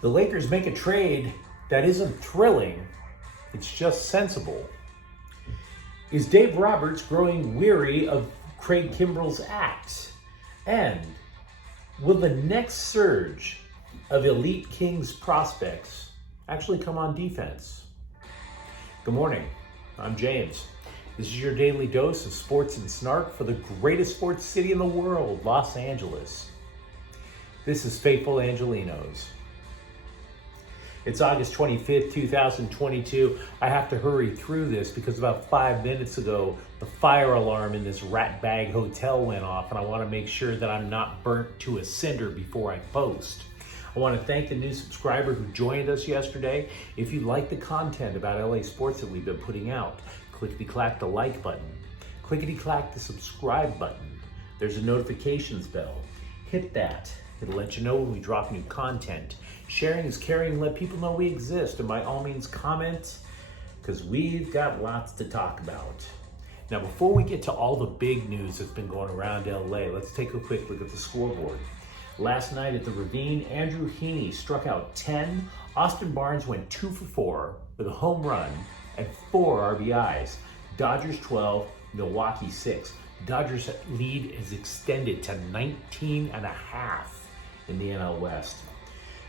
The Lakers make a trade that isn't thrilling, it's just sensible. Is Dave Roberts growing weary of Craig Kimbrell's act? And will the next surge of elite Kings prospects actually come on defense? Good morning, I'm James. This is your daily dose of sports and snark for the greatest sports city in the world, Los Angeles. This is Faithful Angelenos. It's August 25th, 2022. I have to hurry through this because about 5 minutes ago, the fire alarm in this rat bag hotel went off, and I want to make sure that I'm not burnt to a cinder before I post. I want to thank the new subscriber who joined us yesterday. If you like the content about LA sports that we've been putting out, clickety-clack the like button. Clickety-clack the subscribe button. There's a notifications bell. Hit that. It'll let you know when we drop new content. Sharing is caring. Let people know we exist. And by all means, comment, because we've got lots to talk about. Now, before we get to all the big news that's been going around LA, let's take a quick look at the scoreboard. Last night at the Ravine, Andrew Heaney struck out 10. Austin Barnes went 2 for 4 with a home run and 4 RBIs. Dodgers 12, Milwaukee 6. Dodgers lead is extended to 19 and a half in the NL West.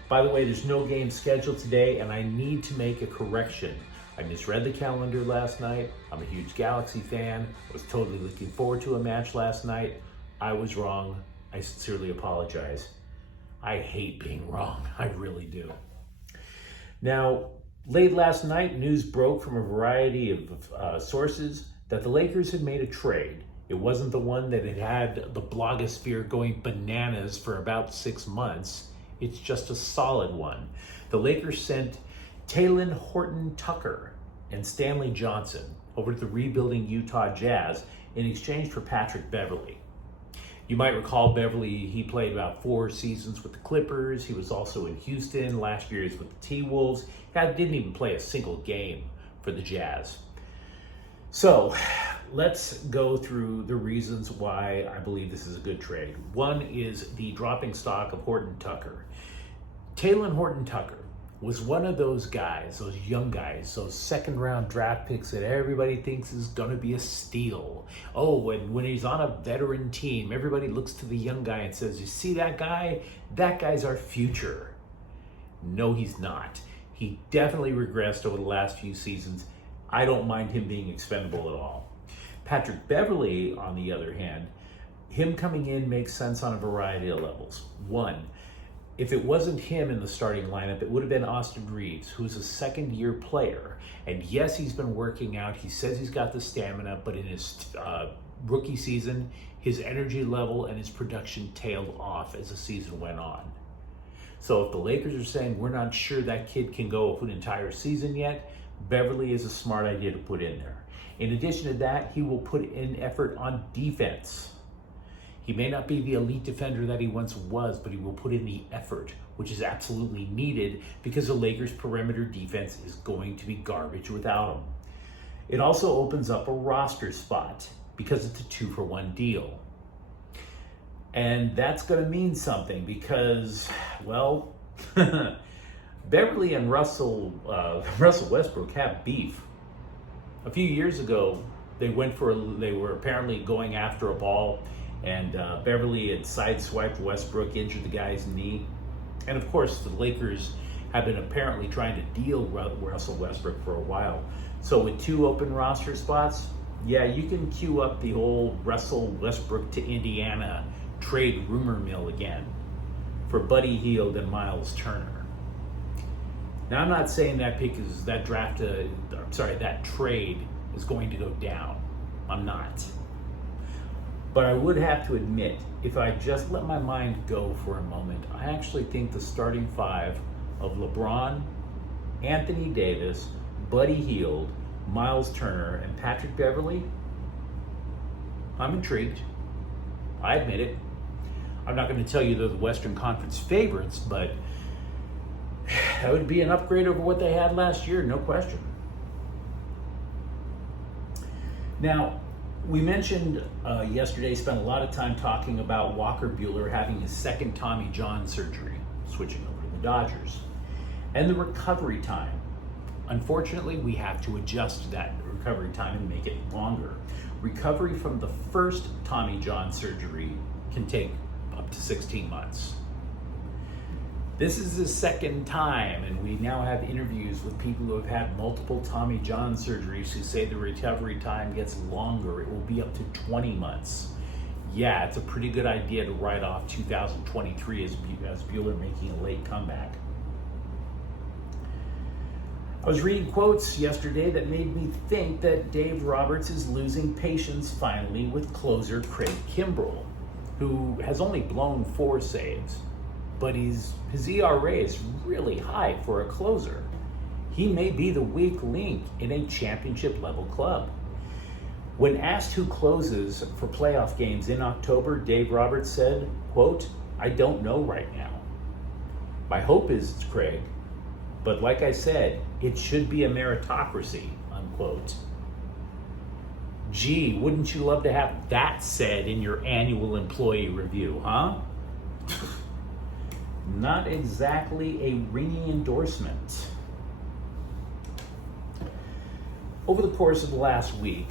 By the way, there's no game scheduled today, and I need to make a correction. I misread the calendar last night. I'm a huge Galaxy fan. I was totally looking forward to a match last night. I was wrong. I sincerely apologize. I hate being wrong. I really do. Now, late last night, news broke from a variety of sources that the Lakers had made a trade. It wasn't the one that had the blogosphere going bananas for about 6 months. It's just a solid one. The Lakers sent Talen Horton-Tucker and Stanley Johnson over to the rebuilding Utah Jazz in exchange for Patrick Beverley. You might recall Beverley, he played about 4 seasons with the Clippers. He was also in Houston. Last year he was with the T-Wolves. He didn't even play a single game for the Jazz. So let's go through the reasons why I believe this is a good trade. One is the dropping stock of Horton-Tucker. Talen Horton-Tucker was one of those guys, those young guys, those second-round draft picks that everybody thinks is going to be a steal. Oh, and when he's on a veteran team, everybody looks to the young guy and says, you see that guy? That guy's our future. No, he's not. He definitely regressed over the last few seasons. I don't mind him being expendable at all. Patrick Beverley, on the other hand, him coming in makes sense on a variety of levels. One, if it wasn't him in the starting lineup, it would have been Austin Reeves, who's a second-year player. And yes, he's been working out. He says he's got the stamina, but in his rookie season, his energy level and his production tailed off as the season went on. So if the Lakers are saying we're not sure that kid can go for an entire season yet, Beverley is a smart idea to put in there. In addition to that, he will put in effort on defense. He may not be the elite defender that he once was, but he will put in the effort, which is absolutely needed because the Lakers' perimeter defense is going to be garbage without him. It also opens up a roster spot because it's a 2-for-1 deal. And that's going to mean something because, well, Beverley and Russell Westbrook have beef. A few years ago, they were apparently going after a ball, and Beverley had sideswiped Westbrook, injured the guy's knee. And of course, the Lakers have been apparently trying to deal with Russell Westbrook for a while. So with 2 open roster spots, yeah, you can queue up the old Russell Westbrook to Indiana trade rumor mill again for Buddy Hield and Miles Turner. Now, I'm not saying that that trade is going to go down. I'm not. But I would have to admit, if I just let my mind go for a moment, I actually think the starting 5 of LeBron, Anthony Davis, Buddy Hield, Miles Turner, and Patrick Beverley, I'm intrigued. I admit it. I'm not going to tell you they're the Western Conference favorites, but that would be an upgrade over what they had last year, no question. Now, we mentioned yesterday, spent a lot of time talking about Walker Buehler having his second Tommy John surgery, switching over to the Dodgers. and the recovery time. Unfortunately, we have to adjust that recovery time and make it longer. Recovery from the first Tommy John surgery can take up to 16 months. This is the second time, and we now have interviews with people who have had multiple Tommy John surgeries who say the recovery time gets longer. It will be up to 20 months. Yeah, it's a pretty good idea to write off 2023 as Bueller making a late comeback. I was reading quotes yesterday that made me think that Dave Roberts is losing patience finally with closer Craig Kimbrell, who has only blown 4 saves, but his ERA is really high for a closer. He may be the weak link in a championship level club. When asked who closes for playoff games in October, Dave Roberts said, quote, "I don't know right now. My hope is it's Craig, but like I said, it should be a meritocracy," unquote. Gee, wouldn't you love to have that said in your annual employee review, huh? Not exactly a ringing endorsement. Over the course of the last week,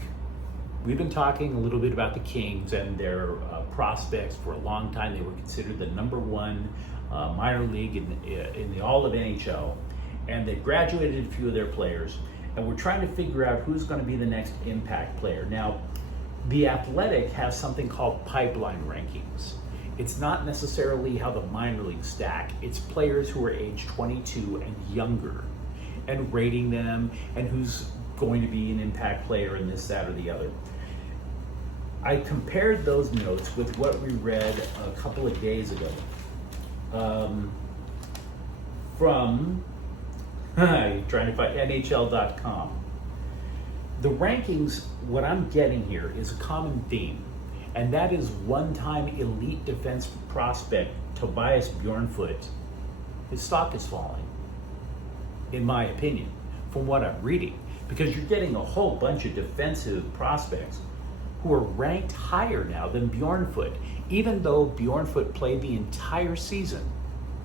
we've been talking a little bit about the Kings and their prospects. For a long time, they were considered the #1 minor league in the all of NHL. And they graduated a few of their players, and we're trying to figure out who's going to be the next impact player. Now, The Athletic has something called pipeline rankings. It's not necessarily how the minor leagues stack. It's players who are age 22 and younger, and rating them, and who's going to be an impact player in this, that, or the other. I compared those notes with what we read a couple of days ago from trying to find NHL.com. The rankings, what I'm getting here is a common theme, and that is one-time elite defense prospect Tobias Bjornfot. His stock is falling, in my opinion, from what I'm reading, because you're getting a whole bunch of defensive prospects who are ranked higher now than Bjornfot, even though Bjornfot played the entire season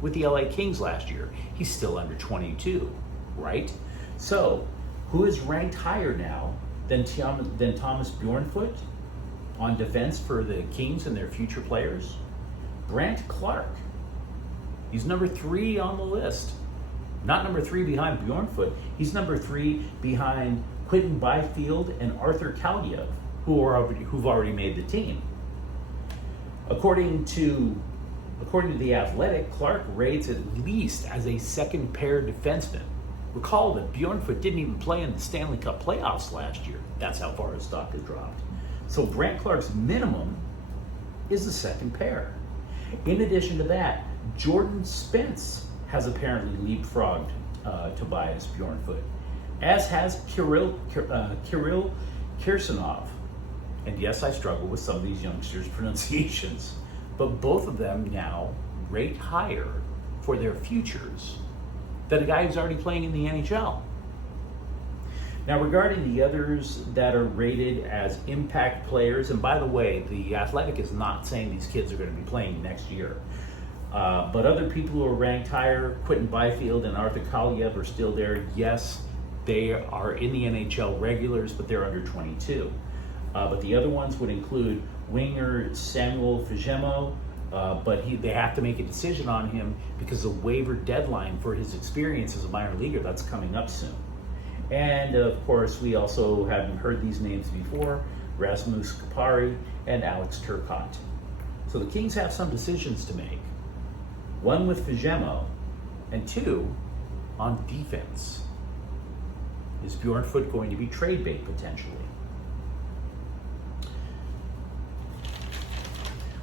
with the LA Kings last year. He's still under 22, right? So, who is ranked higher now than Thomas Bjornfot on defense for the Kings and their future players? Brandt Clark. He's number 3 on the list. Not number 3 behind Bjornfot. He's number 3 behind Quinton Byfield and Arthur Kaliev, who've already made the team. According to The Athletic, Clark rates at least as a second pair defenseman. Recall that Bjornfot didn't even play in the Stanley Cup playoffs last year. That's how far his stock has dropped. So Brandt Clark's minimum is the second pair. In addition to that, Jordan Spence has apparently leapfrogged Tobias Bjornfot, as has Kirill Kirsanov. And yes, I struggle with some of these youngsters' pronunciations, but both of them now rate higher for their futures than a guy who's already playing in the NHL. Now, regarding the others that are rated as impact players, and by the way, The Athletic is not saying these kids are going to be playing next year, but other people who are ranked higher, Quinton Byfield and Arthur Kaliev are still there. Yes, they are in the NHL regulars, but they're under 22. But the other ones would include winger Samuel Fagemo, but they have to make a decision on him because the waiver deadline for his experience as a minor leaguer, that's coming up soon. And of course, we also haven't heard these names before, Rasmus Kupari and Alex Turcotte. So the Kings have some decisions to make. One with Fagemo, and 2 on defense. Is Bjornfot going to be trade bait potentially?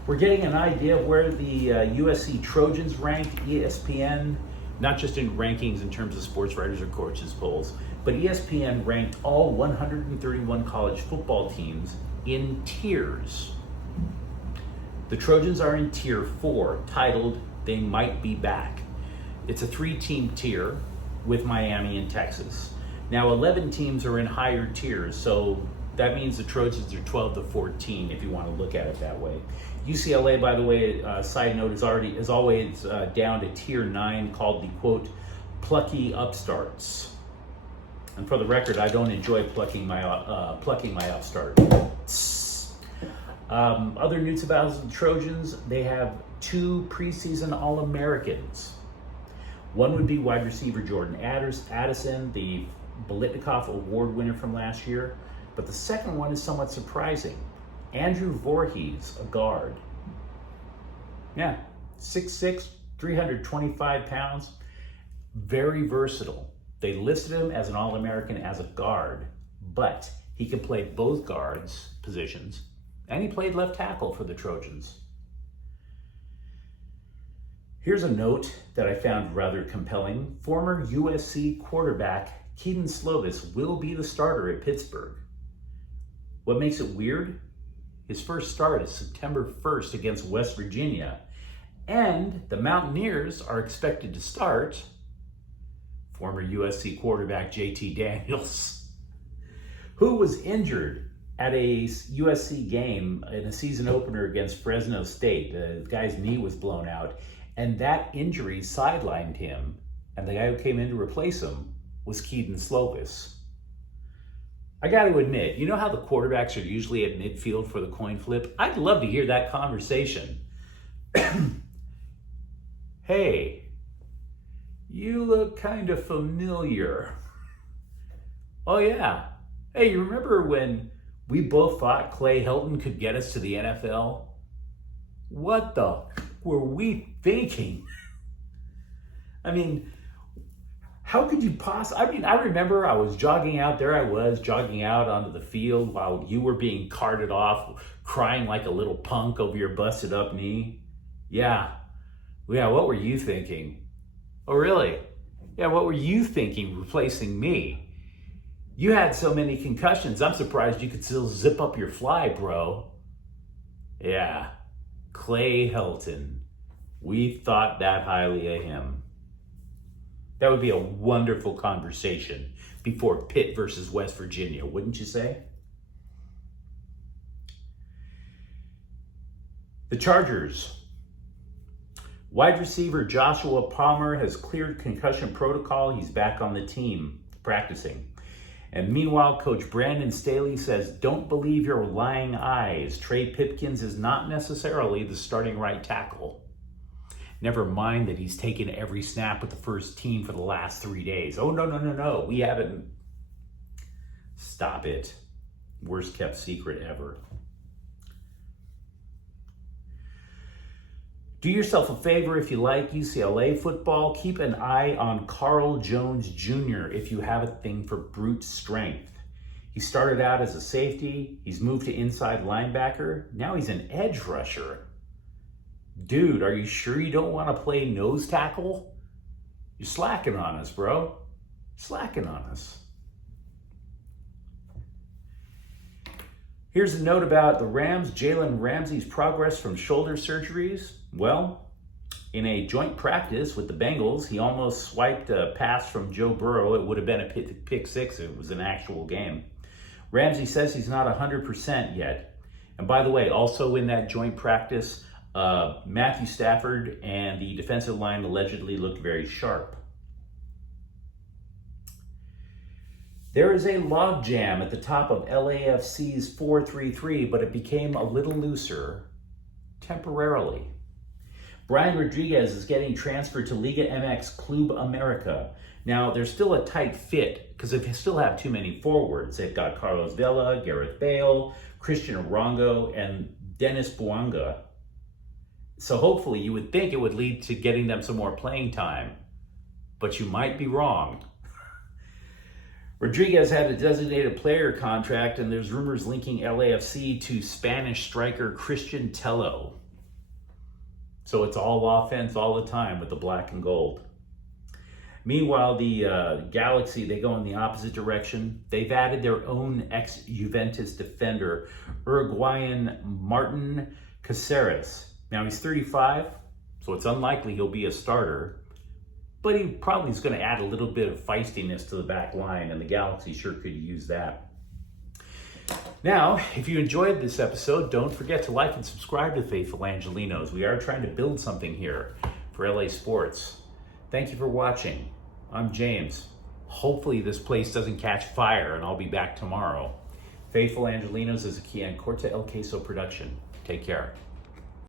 We're getting an idea of where the USC Trojans ranked. ESPN, not just in rankings in terms of sports writers or coaches polls, but ESPN ranked all 131 college football teams in tiers. The Trojans are in tier 4, titled They Might Be Back. It's a 3-team tier with Miami and Texas. Now 11 teams are in higher tiers, so that means the Trojans are 12 to 14 if you want to look at it that way. UCLA, by the way, side note, is always down to tier 9, called the, quote, plucky upstarts. And for the record, I don't enjoy plucking my upstart. Other news about the Trojans, they have 2 preseason All-Americans. One would be wide receiver Jordan Addison, the Bolitnikov Award winner from last year. But the second one is somewhat surprising. Andrew Voorhees, a guard. Yeah, 6'6", 325 pounds. Very versatile. They listed him as an All-American as a guard, but he can play both guards positions, and he played left tackle for the Trojans. Here's a note that I found rather compelling. Former USC quarterback Kedon Slovis will be the starter at Pittsburgh. What makes it weird? His first start is September 1st against West Virginia, and the Mountaineers are expected to start former USC quarterback JT Daniels, who was injured at a USC game in a season opener against Fresno State. The guy's knee was blown out, and that injury sidelined him, and the guy who came in to replace him was Kedon Slovis. I got to admit, you know how the quarterbacks are usually at midfield for the coin flip? I'd love to hear that conversation. Hey, you look kind of familiar. Oh yeah. Hey, you remember when we both thought Clay Helton could get us to the NFL? What the were we thinking? I mean, how could you possibly? I remember I was jogging out. There I was jogging out onto the field while you were being carted off, crying like a little punk over your busted up knee. Yeah, what were you thinking? Oh, really? Yeah, what were you thinking replacing me? You had so many concussions, I'm surprised you could still zip up your fly, bro. Yeah, Clay Helton. We thought that highly of him. That would be a wonderful conversation before Pitt versus West Virginia, wouldn't you say? The Chargers. Wide receiver Joshua Palmer has cleared concussion protocol. He's back on the team practicing. And meanwhile, Coach Brandon Staley says, don't believe your lying eyes. Trey Pipkins is not necessarily the starting right tackle. Never mind that he's taken every snap with the first team for the last 3 days. Oh, no. We haven't. Stop it. Worst kept secret ever. Do yourself a favor if you like UCLA football. Keep an eye on Carl Jones Jr. if you have a thing for brute strength. He started out as a safety. He's moved to inside linebacker. Now he's an edge rusher. Dude, are you sure you don't want to play nose tackle? You're slacking on us, bro. Slacking on us. Here's a note about the Rams. Jalen Ramsey's progress from shoulder surgeries. Well, in a joint practice with the Bengals, he almost swiped a pass from Joe Burrow. It would have been a pick six if it was an actual game. Ramsey says he's not 100% yet. And by the way, also in that joint practice, Matthew Stafford and the defensive line allegedly looked very sharp. There is a log jam at the top of LAFC's 4-3-3, but it became a little looser temporarily. Brian Rodriguez is getting transferred to Liga MX Club America. Now, there's still a tight fit because they still have too many forwards. They've got Carlos Vela, Gareth Bale, Christian Arango, and Dennis Bouanga. So hopefully you would think it would lead to getting them some more playing time, but you might be wrong. Rodriguez had a designated player contract, and there's rumors linking LAFC to Spanish striker Christian Tello. So it's all offense all the time with the black and gold. Meanwhile, the Galaxy, they go in the opposite direction. They've added their own ex-Juventus defender, Uruguayan Martin Caceres. Now he's 35, so it's unlikely he'll be a starter. But he probably is going to add a little bit of feistiness to the back line, and the Galaxy sure could use that. Now, if you enjoyed this episode, don't forget to like and subscribe to Faithful Angelenos. We are trying to build something here for LA Sports. Thank you for watching. I'm James. Hopefully this place doesn't catch fire and I'll be back tomorrow. Faithful Angelenos is a Corte El Queso production. Take care.